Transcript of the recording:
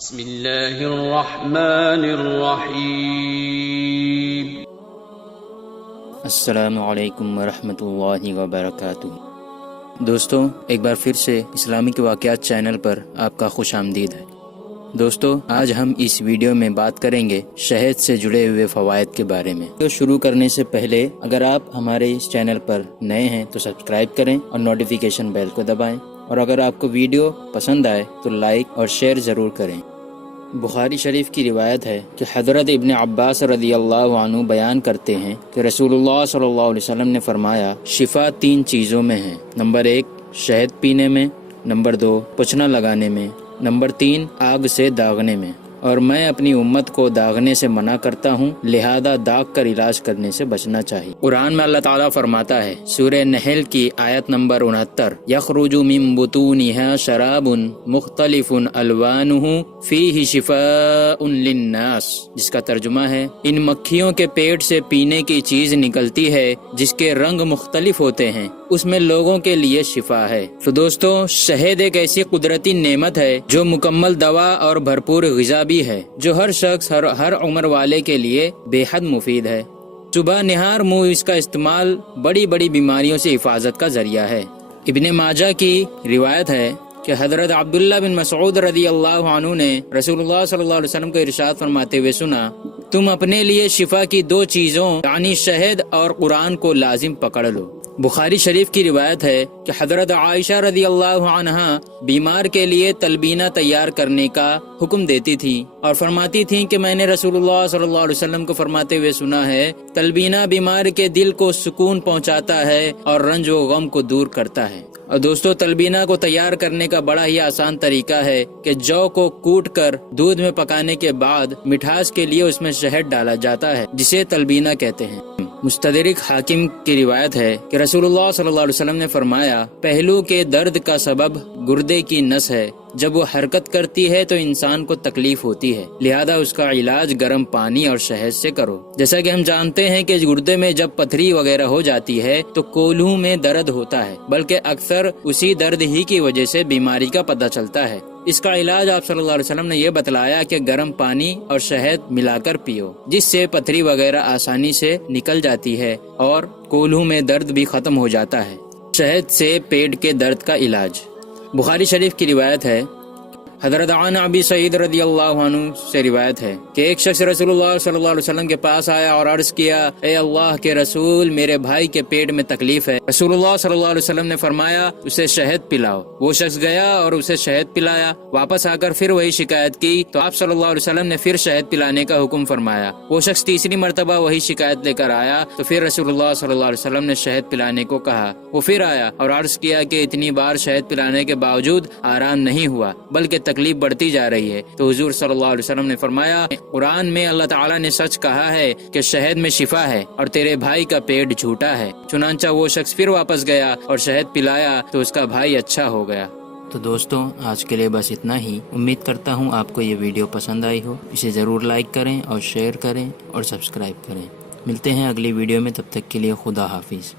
بسم اللہ الرحمن الرحیم۔ السلام علیکم ورحمۃ اللہ وبرکاتہ۔ دوستو، ایک بار پھر سے اسلامک واقعات چینل پر آپ کا خوش آمدید ہے۔ دوستو، آج ہم اس ویڈیو میں بات کریں گے شہد سے جڑے ہوئے فوائد کے بارے میں۔ ویڈیو شروع کرنے سے پہلے اگر آپ ہمارے اس چینل پر نئے ہیں تو سبسکرائب کریں اور نوٹیفکیشن بیل کو دبائیں، اور اگر آپ کو ویڈیو پسند آئے تو لائک اور شیئر ضرور کریں۔ بخاری شریف کی روایت ہے کہ حضرت ابن عباس رضی اللہ عنہ بیان کرتے ہیں کہ رسول اللہ صلی اللہ علیہ وسلم نے فرمایا، شفا 3 چیزوں میں ہے۔ نمبر 1 شہد پینے میں، نمبر 2 پوچھنا لگانے میں، نمبر 3 آگ سے داغنے میں، اور میں اپنی امت کو داغنے سے منع کرتا ہوں، لہذا داغ کر علاج کرنے سے بچنا چاہیے۔ قرآن میں اللہ تعالیٰ فرماتا ہے، سورہ نحل کی آیت نمبر 69، یخرج من بطونها شراب مختلف الوانہ فیہ شفاء للناس، جس کا ترجمہ ہے، ان مکھیوں کے پیٹ سے پینے کی چیز نکلتی ہے جس کے رنگ مختلف ہوتے ہیں، اس میں لوگوں کے لیے شفا ہے۔ تو دوستو، شہد ایک ایسی قدرتی نعمت ہے جو مکمل دوا اور بھرپور غذا بھی ہے، جو ہر شخص ہر عمر والے کے لیے بے حد مفید ہے۔ صبح نہار منہ اس کا استعمال بڑی بڑی بیماریوں سے حفاظت کا ذریعہ ہے۔ ابن ماجہ کی روایت ہے کہ حضرت عبداللہ بن مسعود رضی اللہ عنہ نے رسول اللہ صلی اللہ علیہ وسلم کو ارشاد فرماتے ہوئے سنا، تم اپنے لیے شفا کی 2 چیزوں یعنی شہد اور قرآن کو لازم پکڑ لو۔ بخاری شریف کی روایت ہے کہ حضرت عائشہ رضی اللہ عنہا بیمار کے لیے تلبینہ تیار کرنے کا حکم دیتی تھی اور فرماتی تھیں کہ میں نے رسول اللہ صلی اللہ علیہ وسلم کو فرماتے ہوئے سنا ہے، تلبینہ بیمار کے دل کو سکون پہنچاتا ہے اور رنج و غم کو دور کرتا ہے۔ اور دوستو، تلبینہ کو تیار کرنے کا بڑا ہی آسان طریقہ ہے کہ جو کو کوٹ کر دودھ میں پکانے کے بعد مٹھاس کے لیے اس میں شہد ڈالا جاتا ہے، جسے تلبینہ کہتے ہیں۔ مستدرک حاکم کی روایت ہے کہ رسول اللہ صلی اللہ علیہ وسلم نے فرمایا، پہلو کے درد کا سبب گردے کی نس ہے، جب وہ حرکت کرتی ہے تو انسان کو تکلیف ہوتی ہے، لہذا اس کا علاج گرم پانی اور شہد سے کرو۔ جیسا کہ ہم جانتے ہیں کہ گردے میں جب پتھری وغیرہ ہو جاتی ہے تو کولہوں میں درد ہوتا ہے، بلکہ اکثر اسی درد ہی کی وجہ سے بیماری کا پتہ چلتا ہے۔ اس کا علاج آپ صلی اللہ علیہ وسلم نے یہ بتلایا کہ گرم پانی اور شہد ملا کر پیو، جس سے پتھری وغیرہ آسانی سے نکل جاتی ہے اور کولہوں میں درد بھی ختم ہو جاتا ہے۔ شہد سے پیٹ کے درد کا علاج۔ بخاری شریف کی روایت ہے، حضرت عن ابی سعید رضی اللہ عنہ سے روایت ہے کہ ایک شخص رسول اللہ صلی اللہ علیہ وسلم کے پاس آیا اور عرض کیا، اے اللہ کے رسول، میرے بھائی کے پیٹ میں تکلیف ہے۔ رسول اللہ صلی اللہ علیہ وسلم نے فرمایا، اسے شہد پلاؤ۔ وہ شخص گیا اور اسے شہد پلایا، واپس آ کر پھر وہی شکایت کی تو آپ صلی اللہ علیہ وسلم نے پھر شہد پلانے کا حکم فرمایا۔ وہ شخص تیسری مرتبہ وہی شکایت لے کر آیا تو پھر رسول اللہ صلی اللہ علیہ وسلم نے شہد پلانے کو کہا۔ وہ پھر آیا اور عرض کیا کہ اتنی بار شہد پلانے کے باوجود آرام نہیں ہوا، بلکہ تکلیف بڑھتی جا رہی ہے۔ تو حضور صلی اللہ علیہ وسلم نے فرمایا، قرآن میں اللہ تعالیٰ نے سچ کہا ہے کہ شہد میں شفا ہے اور تیرے بھائی کا پیٹ جھوٹا ہے۔ چنانچہ وہ شخص پھر واپس گیا اور شہد پلایا تو اس کا بھائی اچھا ہو گیا۔ تو دوستو، آج کے لیے بس اتنا ہی۔ امید کرتا ہوں آپ کو یہ ویڈیو پسند آئی ہو۔ اسے ضرور لائک کریں اور شیئر کریں اور سبسکرائب کریں۔ ملتے ہیں اگلی ویڈیو میں، تب تک کے لیے خدا حافظ۔